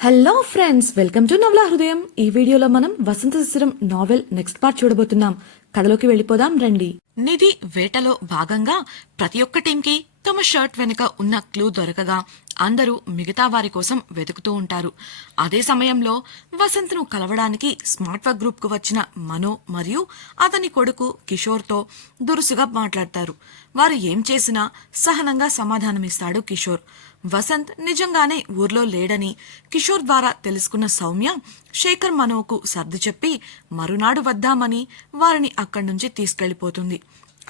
Hello friends, welcome to నవలా హృదయం. ఈ వీడియోలో మనం వసంత శిశిరం నావెల్ నెక్స్ట్ పార్ట్ చూడబోతున్నాం. కథలోకి వెళ్ళిపోదాం రండి. నిధి వేటలో భాగంగా ప్రతి ఒక్క టీంకి తమ షర్ట్ వెనుక ఉన్న క్లూ దొరకగా అందరూ మిగతా వారి కోసం వెతుకుతూ ఉంటారు. అదే సమయంలో వసంత్ను కలవడానికి స్మార్ట్ వర్క్ గ్రూప్ కు వచ్చిన మనో మరియు అతని కొడుకు కిషోర్తో దురుసుగా మాట్లాడతారు. వారు ఏం చేసినా సహనంగా సమాధానమిస్తాడు కిషోర్. వసంత్ నిజంగానే ఊర్లో లేడని కిషోర్ ద్వారా తెలుసుకున్న సౌమ్య శేఖర్ మనోకు సర్ది చెప్పి మరునాడు వద్దామని వారిని అక్కడి నుంచి తీసుకెళ్లిపోతుంది.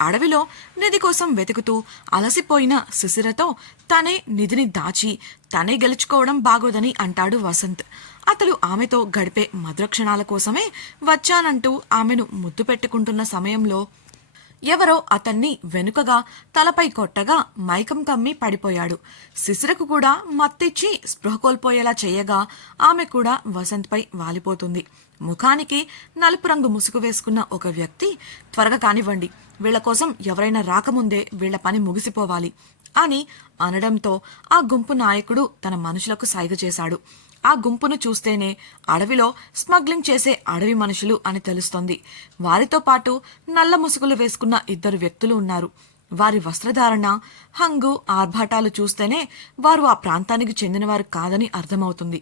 అడవిలో నిధి కోసం వెతుకుతూ అలసిపోయిన శిశిరతో తనే నిధిని దాచి తనే గెలుచుకోవడం బాగోదని అంటాడు వసంత్. అతడు ఆమెతో గడిపే మధుర క్షణాల కోసమే వచ్చానంటూ ఆమెను ముద్దు పెట్టుకుంటున్న సమయంలో ఎవరో అతన్ని వెనుకగా తలపై కొట్టగా మైకం కమ్మి పడిపోయాడు. శిశిరకు కూడా మత్తిచ్చి స్పృహ కోల్పోయేలా చేయగా ఆమె కూడా వసంత్పై వాలిపోతుంది. ముఖానికి నలుపు రంగు ముసుగు వేసుకున్న ఒక వ్యక్తి, త్వరగా కానివ్వండి, వీళ్ల కోసం ఎవరైనా రాకముందే వీళ్ల పని ముగిసిపోవాలి అని అనడంతో ఆ గుంపు నాయకుడు తన మనుషులకు సైగ చేశాడు. ఆ గుంపును చూస్తేనే అడవిలో స్మగ్లింగ్ చేసే అడవి మనుషులు అని తెలుస్తోంది. వారితో పాటు నల్ల ముసుగులు వేసుకున్న ఇద్దరు వ్యక్తులు ఉన్నారు. వారి వస్త్రధారణ, హంగు, ఆర్భాటాలు చూస్తేనే వారు ఆ ప్రాంతానికి చెందినవారు కాదని అర్థమవుతుంది.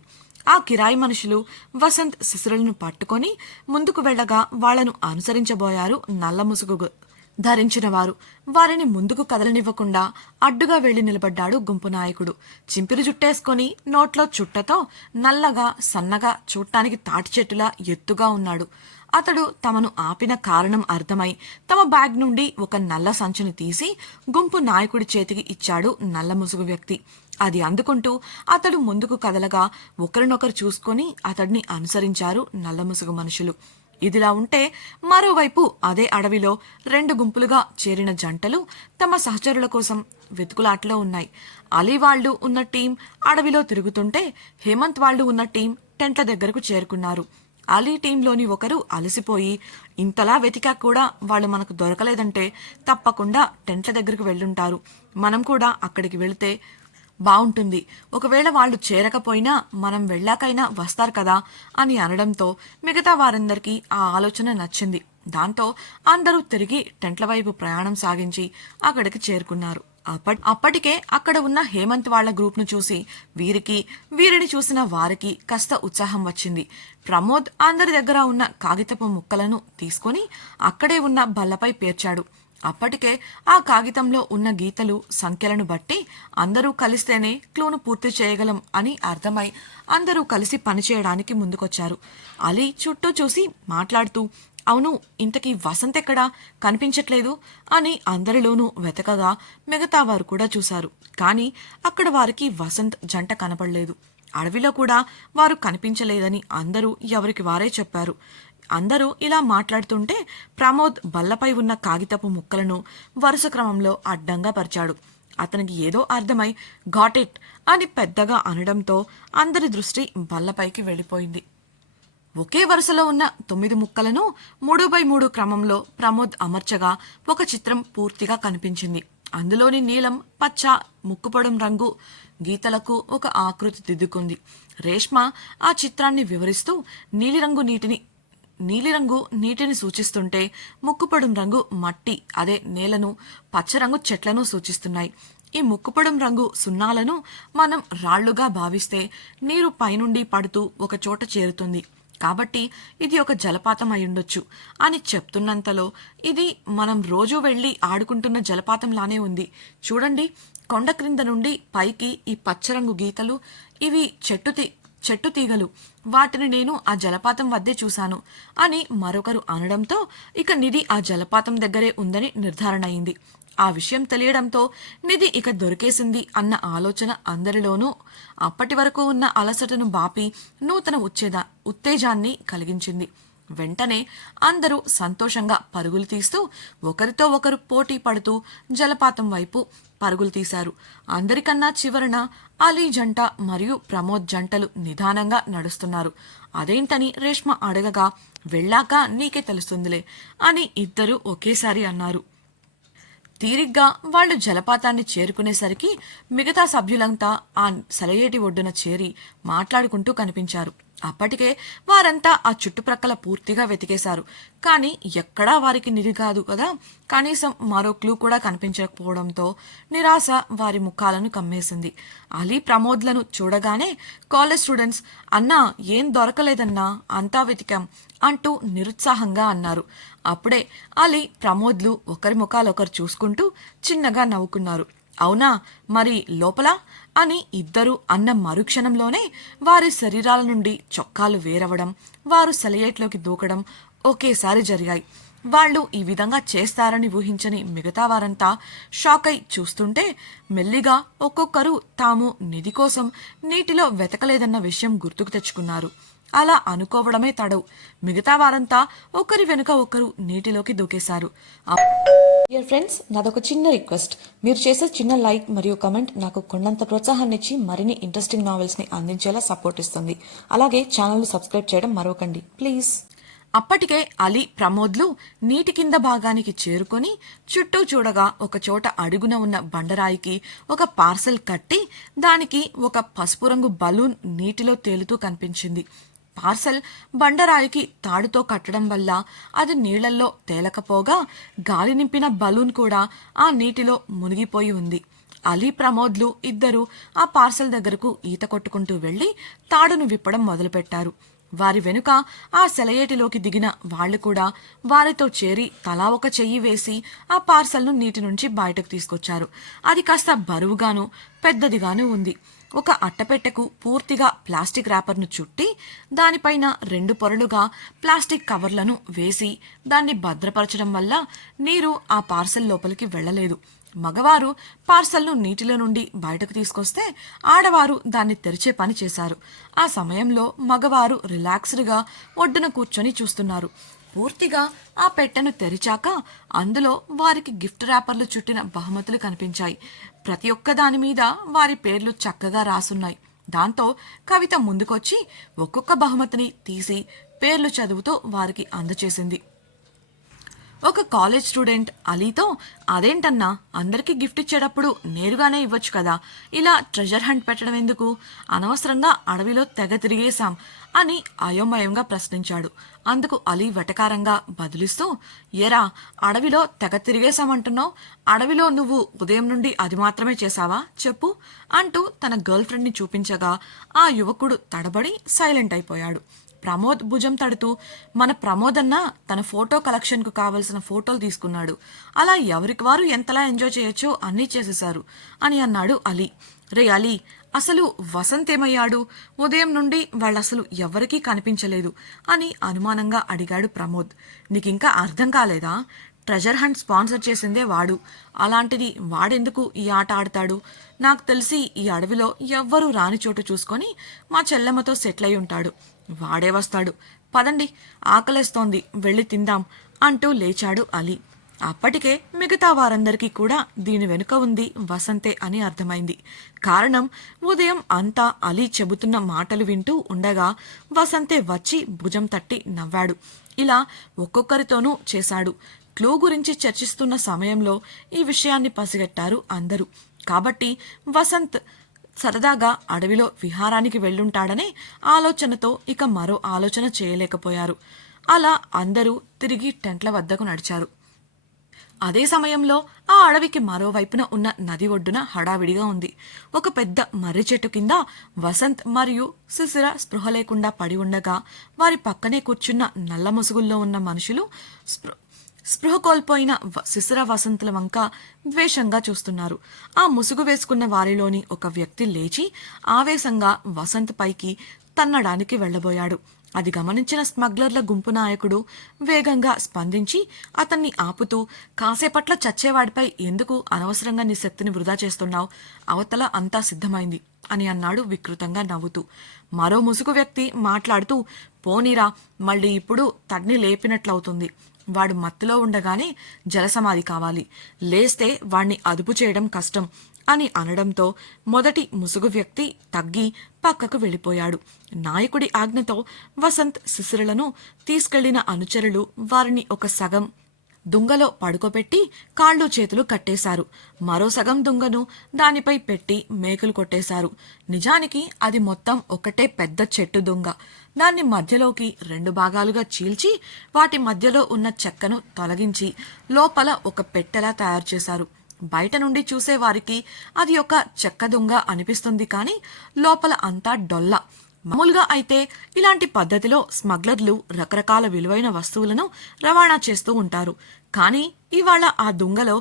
ఆ కిరాయి మనుషులు వసంత్ శిశిరులను పట్టుకొని ముందుకు వెళ్లగా వాళ్లను అనుసరించబోయారు నల్ల ముసుగు ధరించిన వారు. వారిని ముందుకు కదలనివ్వకుండా అడ్డుగా వెళ్లి నిలబడ్డాడు గుంపు నాయకుడు. చింపిరి జుట్టేసుకొని నోట్లో చుట్టతో నల్లగా సన్నగా చూడటానికి తాటి చెట్టులా ఎత్తుగా ఉన్నాడు. అతడు తమను ఆపిన కారణం అర్థమై తమ బ్యాగ్ నుండి ఒక నల్ల సంచిని తీసి గుంపు నాయకుడి చేతికి ఇచ్చాడు నల్ల ముసుగు వ్యక్తి. అది అందుకుంటూ అతడు ముందుకు కదలగా ఒకరినొకరు చూసుకొని అతడిని అనుసరించారు నల్ల ముసుగు మనుషులు. ఇదిలా ఉంటే మరోవైపు అదే అడవిలో రెండు గుంపులుగా చేరిన జంటలు తమ సహచరుల కోసం వెతుకులాట్లో ఉన్నాయి. అలీ వాళ్లు ఉన్న టీం అడవిలో తిరుగుతుంటే హేమంత్ వాళ్లు ఉన్న టీం టెంట్ల దగ్గరకు చేరుకున్నారు. అలీ టీంలోని ఒకరు అలసిపోయి, ఇంతలా వెతికా కూడా వాళ్ళు మనకు దొరకలేదంటే తప్పకుండా టెంట్ల దగ్గరకు వెళ్ళుంటారు, మనం కూడా అక్కడికి వెళితే బావుంటుంది, ఒకవేళ వాళ్ళు చేరకపోయినా మనం వెళ్ళాకైనా వస్తారు కదా అని అనడంతో మిగతా వారందరికీ ఆ ఆలోచన నచ్చింది. దాంతో అందరూ తిరిగి టెంట్ల వైపు ప్రయాణం సాగించి అక్కడికి చేరుకున్నారు. అప్పటికే అక్కడ ఉన్న హేమంత్ వాళ్ల గ్రూప్ ను చూసి వీరిని చూసిన వారికి కాస్త ఉత్సాహం వచ్చింది. ప్రమోద్ అందరి దగ్గర ఉన్న కాగితపు ముక్కలను తీసుకుని అక్కడే ఉన్న బల్లపై పేర్చాడు. అప్పటికే ఆ కాగితంలో ఉన్న గీతలు, సంఖ్యలను బట్టి అందరూ కలిస్తేనే క్లూను పూర్తి చేయగలం అని అర్థమై అందరూ కలిసి పనిచేయడానికి ముందుకొచ్చారు. అలీ చుట్టూ చూసి మాట్లాడుతూ, అవును, ఇంతకీ వసంత్ ఎక్కడా కనిపించట్లేదు అని అందరిలోనూ వెతకగా మిగతా వారు కూడా చూశారు. కానీ అక్కడ వారికి వసంత్ జంట కనపడలేదు. అడవిలో కూడా వారు కనిపించలేదని అందరూ ఎవరికి వారే చెప్పారు. అందరూ ఇలా మాట్లాడుతుంటే ప్రమోద్ బల్లపై ఉన్న కాగితపు ముక్కలను వరుస క్రమంలో అడ్డంగా పరిచాడు. అతనికి ఏదో అర్థమై గాట్ ఇట్ అని పెద్దగా అనడంతో అందరి దృష్టి బల్లపైకి వెళ్ళిపోయింది. ఒకే వరుసలో ఉన్న 9 ముక్కలను 3x3 క్రమంలో ప్రమోద్ అమర్చగా ఒక చిత్రం పూర్తిగా కనిపించింది. అందులోని నీలం, పచ్చ, ముక్కుపొడం రంగు గీతలకు ఒక ఆకృతి దిద్దుకుంది. రేష్మ ఆ చిత్రాన్ని వివరిస్తూ నీలిరంగు నీటిని సూచిస్తుంటే ముక్కుపొడం రంగు మట్టి, అదే నేలను, పచ్చరంగు చెట్లను సూచిస్తున్నాయి. ఈ ముక్కుపొడం రంగు సున్నాలను మనం రాళ్లుగా భావిస్తే నీరు పైనుండి పడుతూ ఒక చోట చేరుతుంది కాబట్టి ఇది ఒక జలపాతం అయ్యుండొచ్చు అని చెప్తున్నంతలో ఇది మనం రోజూ వెళ్లి ఆడుకుంటున్న జలపాతంలానే ఉంది. చూడండి, కొండ క్రింద నుండి పైకి ఈ పచ్చరంగు గీతలు, ఇవి చెట్టు తీగలు, వాటిని నేను ఆ జలపాతం వద్దే చూశాను అని మరొకరు అనడంతో ఇక నిధి ఆ జలపాతం దగ్గరే ఉందని నిర్ధారణ అయింది. ఆ విషయం తెలియడంతో నిధి ఇక దొరికేసింది అన్న ఆలోచన అందరిలోనూ అప్పటి వరకు ఉన్న అలసటను బాపి నూతన ఉత్తేజాన్ని కలిగించింది. వెంటనే అందరూ సంతోషంగా పరుగులు తీస్తూ ఒకరితో ఒకరు పోటీ పడుతూ జలపాతం వైపు పరుగులు తీశారు. అందరికన్నా చివరన అలీ జంట మరియు ప్రమోద్ జంటలు నిదానంగా నడుస్తున్నారు. అదేంటని రేష్మ అడగగా, వెళ్ళాక నీకే తెలుస్తుందిలే అని ఇద్దరూ ఒకేసారి అన్నారు. తీరిగ్గా వాళ్ళు జలపాతాన్ని చేరుకునేసరికి మిగతా సభ్యులంతా ఆ సెలయేటి ఒడ్డున చేరి మాట్లాడుకుంటూ కనిపించారు. అప్పటికే వారంతా ఆ చుట్టుప్రక్కల పూర్తిగా వెతికేశారు. కానీ ఎక్కడా వారికి నిరిగాదు కదా. కనీసం మరో క్లూ కూడా కనిపించకపోవడంతో నిరాశ వారి ముఖాలను కమ్మేసింది. అలీ ప్రమోద్లను చూడగానే కాలేజ్ స్టూడెంట్స్ అన్నా ఏం దొరకలేదన్నా, అంతా వెతికాం అంటూ నిరుత్సాహంగా అన్నారు. అప్పుడే అలీ ప్రమోద్లు ఒకరి ముఖాలు ఒకరు చూసుకుంటూ చిన్నగా నవ్వుకున్నారు. అవునా, మరి లోపల అని ఇద్దరు అన్న మరుక్షణంలోనే వారి శరీరాల నుండి చొక్కాలు వేరవడం, వారు సెలయేట్లోకి దూకడం ఒకేసారి జరిగాయి. వాళ్ళు ఈ విధంగా చేస్తారని ఊహించని మిగతా వారంతా షాక్ అయి చూస్తుంటే మెల్లిగా ఒక్కొక్కరు తాము నిధి కోసం నీటిలో వెతకలేదన్న విషయం గుర్తుకు తెచ్చుకున్నారు. అలా అనుకోవడమే తడవు. మిగతా వారంతా ఒకరి వెనుక ఒకరు నీటిలోకి దూకేశారు. డియర్ ఫ్రెండ్స్, నాదొక చిన్న రిక్వెస్ట్. మీరు చేసే చిన్న లైక్ మరియు కమెంట్ నాకు కొండంత ప్రోత్సాహాన్ని ఇచ్చి మరిన్ని ఇంట్రెస్టింగ్ నావెల్స్ని అందించేలా సపోర్ట్ ఇస్తుంది. అలాగే ఛానల్ని సబ్స్క్రైబ్ చేయడం మరవకండి ప్లీజ్. అప్పటికే అలీ ప్రమోద్లు నీటి కింద భాగానికి చేరుకొని చుట్టూ చూడగా ఒక చోట అడుగున ఉన్న బండరాయికి ఒక పార్సెల్ కట్టి దానికి ఒక పసుపు రంగు బలూన్ నీటిలో తేలుతూ కనిపించింది. పార్సెల్ బండరాయికి తాడుతో కట్టడం వల్ల అది నీళ్లల్లో తేలకపోగా గాలి నింపిన బలూన్ కూడా ఆ నీటిలో మునిగిపోయి ఉంది. అలీ ప్రమోద్లు ఇద్దరూ ఆ పార్సెల్ దగ్గరకు ఈత కొట్టుకుంటూ వెళ్లి తాడును విప్పడం మొదలుపెట్టారు. వారి వెనుక ఆ సెలయేటిలోకి దిగిన వాళ్లు కూడా వారితో చేరి తలా ఒక చెయ్యి వేసి ఆ పార్సల్ను నీటి నుంచి బయటకు తీసుకొచ్చారు. అది కాస్త బరువుగాను పెద్దదిగాను ఉంది. ఒక అట్టపెట్టెకు పూర్తిగా ప్లాస్టిక్ ర్యాపర్ను చుట్టి దానిపైన 2 పొరలుగా ప్లాస్టిక్ కవర్లను వేసి దాన్ని భద్రపరచడం వల్ల నీరు ఆ పార్సెల్ లోపలికి వెళ్లలేదు. మగవారు పార్సల్ను నీటిలో నుండి బయటకు తీసుకొస్తే ఆడవారు దాన్ని తెరిచే పని చేశారు. ఆ సమయంలో మగవారు రిలాక్స్డ్గా ఒడ్డున కూర్చొని చూస్తున్నారు. పూర్తిగా ఆ పెట్టెను తెరిచాక అందులో వారికి గిఫ్ట్ ర్యాపర్లు చుట్టిన బహుమతులు కనిపించాయి. ప్రతి ఒక్క దాని మీద వారి పేర్లు చక్కగా రాసున్నాయి. దాంతో కవిత ముందుకొచ్చి ఒక్కొక్క బహుమతిని తీసి పేర్లు చదువుతూ వారికి అందచేసింది. ఒక కాలేజ్ స్టూడెంట్ అలీతో, అదేంటన్నా అందరికీ గిఫ్ట్ ఇచ్చేటప్పుడు నేరుగానే ఇవ్వచ్చు కదా, ఇలా ట్రెజర్ హంట్ పెట్టడం ఎందుకు, అనవసరంగా అడవిలో తెగ తిరిగేశాం అని అయోమయంగా ప్రశ్నించాడు. అందుకు అలీ వెటకారంగా బదులిస్తూ, ఏరా అడవిలో తెగ తిరిగేశామంటున్నావు, అడవిలో నువ్వు ఉదయం నుండి అది మాత్రమే చేశావా చెప్పు అంటూ తన గర్ల్ ఫ్రెండ్ని చూపించగా ఆ యువకుడు తడబడి సైలెంట్ అయిపోయాడు. ప్రమోద్ భుజం తడుతూ, మన ప్రమోద్ అన్న తన ఫోటో కలెక్షన్కు కావలసిన ఫోటోలు తీసుకున్నాడు, అలా ఎవరికి వారు ఎంతలా ఎంజాయ్ చేయొచ్చో అన్నీ చేసేశారు అని అన్నాడు అలీ. రే అలీ, అసలు వసంత్ ఏమయ్యాడు, ఉదయం నుండి వాళ్ళసలు ఎవరికీ కనిపించలేదు అని అనుమానంగా అడిగాడు ప్రమోద్. నీకింకా అర్థం కాలేదా, ట్రెజర్ హంట్ స్పాన్సర్ చేసిందే వాడు, అలాంటిది వాడెందుకు ఈ ఆట ఆడతాడు, నాకు తెలిసి ఈ అడవిలో ఎవ్వరూ రాని చోటు చూసుకొని మా చెల్లెమ్మతో సెటిల్ అయి ఉంటాడు, వాడే వస్తాడు, పదండి ఆకలేస్తోంది వెళ్ళి తిందాం అంటూ లేచాడు అలీ. అప్పటికే మిగతా వారందరికీ కూడా దీని వెనుక ఉంది వసంతే అని అర్థమైంది. కారణం ఉదయం అంతా అలీ చెబుతున్న మాటలు వింటూ ఉండగా వసంతే వచ్చి భుజం తట్టి నవ్వాడు. ఇలా ఒక్కొక్కరితోనూ చేశాడు. క్లూ గురించి చర్చిస్తున్న సమయంలో ఈ విషయాన్ని పసిగట్టారు అందరూ. కాబట్టి వసంత్ సరదాగా అడవిలో విహారానికి వెళ్ళుంటాడనే ఆలోచనతో ఇక మరో ఆలోచన చేయలేకపోయారు. అలా అందరూ తిరిగి టెంట్ల వద్దకు నడిచారు. అదే సమయంలో ఆ అడవికి మరోవైపున ఉన్న నది ఒడ్డున హడావిడిగా ఉంది. ఒక పెద్ద మర్రి చెట్టు కింద వసంత్ మరియు శిశిర స్పృహ లేకుండా పడి ఉండగా వారి పక్కనే కూర్చున్న నల్ల ముసుగుల్లో ఉన్న మనుషులు స్పృహ కోల్పోయిన శిశిర వసంతుల వంక ద్వేషంగా చూస్తున్నారు. ఆ ముసుగు వేసుకున్న వారిలోని ఒక వ్యక్తి లేచి ఆవేశంగా వసంత్ పైకి తన్నడానికి వెళ్లబోయాడు. అది గమనించిన స్మగ్లర్ల గుంపు నాయకుడు వేగంగా స్పందించి అతన్ని ఆపుతూ, కాసేపట్ల చచ్చేవాడిపై ఎందుకు అనవసరంగా నీ శక్తిని వృధా చేస్తున్నావు, అవతల అంతా సిద్ధమైంది అని అన్నాడు వికృతంగా నవ్వుతూ. మరో ముసుగు వ్యక్తి మాట్లాడుతూ, పోనీరా, మళ్ళీ ఇప్పుడు తడ్ని లేపినట్లవుతుంది, వాడు మత్తులో ఉండగానే జలసమాధి కావాలి, లేస్తే వాణ్ణి అదుపు చేయడం కష్టం అని అనడంతో మొదటి ముసుగు వ్యక్తి తగ్గి పక్కకు వెళ్ళిపోయాడు. నాయకుడి ఆజ్ఞతో వసంత్ శిశిరలను తీసుకెళ్లిన అనుచరులు వారిని ఒక సగం దుంగలో పడుకోబెట్టి కాళ్ళు చేతులు కట్టేశారు. మరో సగం దుంగను దానిపై పెట్టి మేకులు కొట్టేశారు. నిజానికి అది మొత్తం ఒకటే పెద్ద చెట్టు దుంగ. దాన్ని మధ్యలోకి 2 భాగాలుగా చీల్చి వాటి మధ్యలో ఉన్న చెక్కను తొలగించి లోపల ఒక పెట్టెలా తయారు చేశారు. బయట నుండి చూసే వారికి అది ఒక చెక్క దొంగ అనిపిస్తుంది, కానీ లోపల అంతా డొల్ల. మామూలుగా అయితే ఇలాంటి పద్ధతిలో స్మగ్లర్లు రకరకాల విలువైన వస్తువులను రవాణా చేస్తూ ఉంటారు. కానీ ఇవాళ ఆ దుంగలో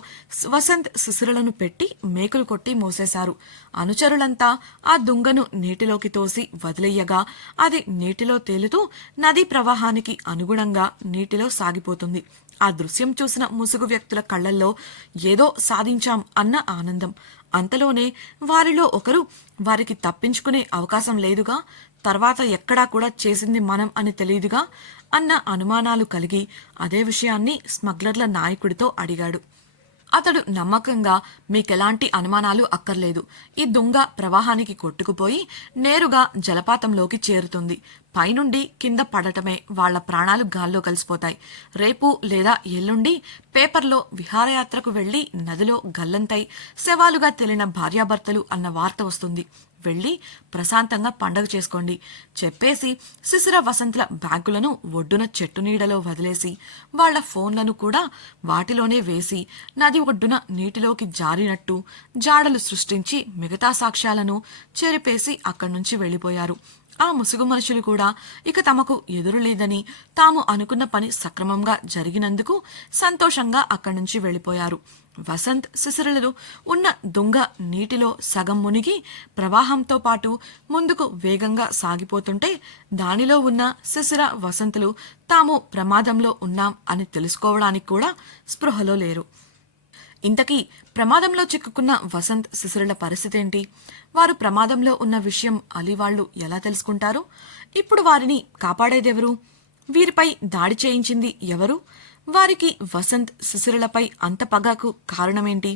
వసంత్ శిశిరలను పెట్టి మేకులు కొట్టి మోసేశారు. అనుచరులంతా ఆ దుంగను నీటిలోకి తోసి వదిలేయగా అది నీటిలో తేలుతూ నదీ ప్రవాహానికి అనుగుణంగా నీటిలో సాగిపోతుంది. ఆ దృశ్యం చూసిన ముసుగు వ్యక్తుల కళ్లల్లో ఏదో సాధించాం అన్న ఆనందం. అంతలోనే వారిలో ఒకరు వారికి తప్పించుకునే అవకాశం లేదుగా, తర్వాత ఎక్కడా కూడా చేసింది మనం అని తెలియదుగా అన్న అనుమానాలు కలిగి అదే విషయాన్ని స్మగ్లర్ల నాయకుడితో అడిగాడు. అతడు నమ్మకంగా, మీకెలాంటి అనుమానాలు అక్కర్లేదు. ఈ దుంగ ప్రవాహానికి కొట్టుకుపోయి నేరుగా జలపాతంలోకి చేరుతుంది. పైనుండి కింద పడటమే, వాళ్ల ప్రాణాలు గాల్లో కలిసిపోతాయి. రేపు లేదా ఎల్లుండి పేపర్లో విహారయాత్రకు వెళ్లి నదిలో గల్లంతై శవాలుగా తేలిన భార్యాభర్తలు అన్న వార్త వస్తుంది. వెళ్లి ప్రశాంతంగా పండగ చేసుకోండి చెప్పేసి శిశిర వసంతుల బ్యాగులను ఒడ్డున చెట్టు నీడలో వదిలేసి వాళ్ల ఫోన్లను కూడా వాటిలోనే వేసి నది ఒడ్డున నీటిలోకి జారినట్టు జాడలు సృష్టించి మిగతా సాక్ష్యాలను చెరిపేసి అక్కడి నుంచి వెళ్లిపోయారు. ఆ ముసుగు మనుషులు కూడా ఇక తమకు ఎదురు లేదని, తాము అనుకున్న పని సక్రమంగా జరిగినందుకు సంతోషంగా అక్కడి నుంచి వెళ్లిపోయారు. వసంత్ శిశిరలు ఉన్న దుంగ నీటిలో సగం మునిగి ప్రవాహంతో పాటు ముందుకు వేగంగా సాగిపోతుంటే దానిలో ఉన్న శిశిర వసంతులు తాము ప్రమాదంలో ఉన్నాం అని తెలుసుకోవడానికి కూడా స్పృహలో లేరు. ఇంతకీ ప్రమాదంలో చిక్కుకున్న వసంత్ శిశిరల పరిస్థితి ఏంటి? వారు ప్రమాదంలో ఉన్న విషయం అలీ వాళ్లు ఎలా తెలుసుకుంటారు? ఇప్పుడు వారిని కాపాడేదెవరు? వీరిపై దాడి చేయించింది ఎవరు? వారికి వసంత్ శిశిరలపై అంత పగకు కారణమేంటి?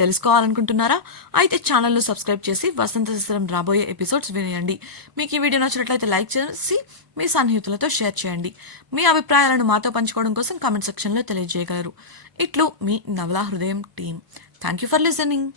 తెలుసుకోవాలనుకుంటున్నారా? అయితే ఛానల్ను సబ్స్క్రైబ్ చేసి వసంత శిశిరం రాబోయే ఎపిసోడ్స్ వినేయండి. మీకు ఈ వీడియో నచ్చినట్లయితే లైక్ చేసి మీ సన్నిహితులతో షేర్ చేయండి. మీ అభిప్రాయాలను మాతో పంచుకోవడం కోసం కామెంట్ సెక్షన్లో తెలియజేయగలరు. ఇట్లు మీ నవలా హృదయం team. Thank you for listening.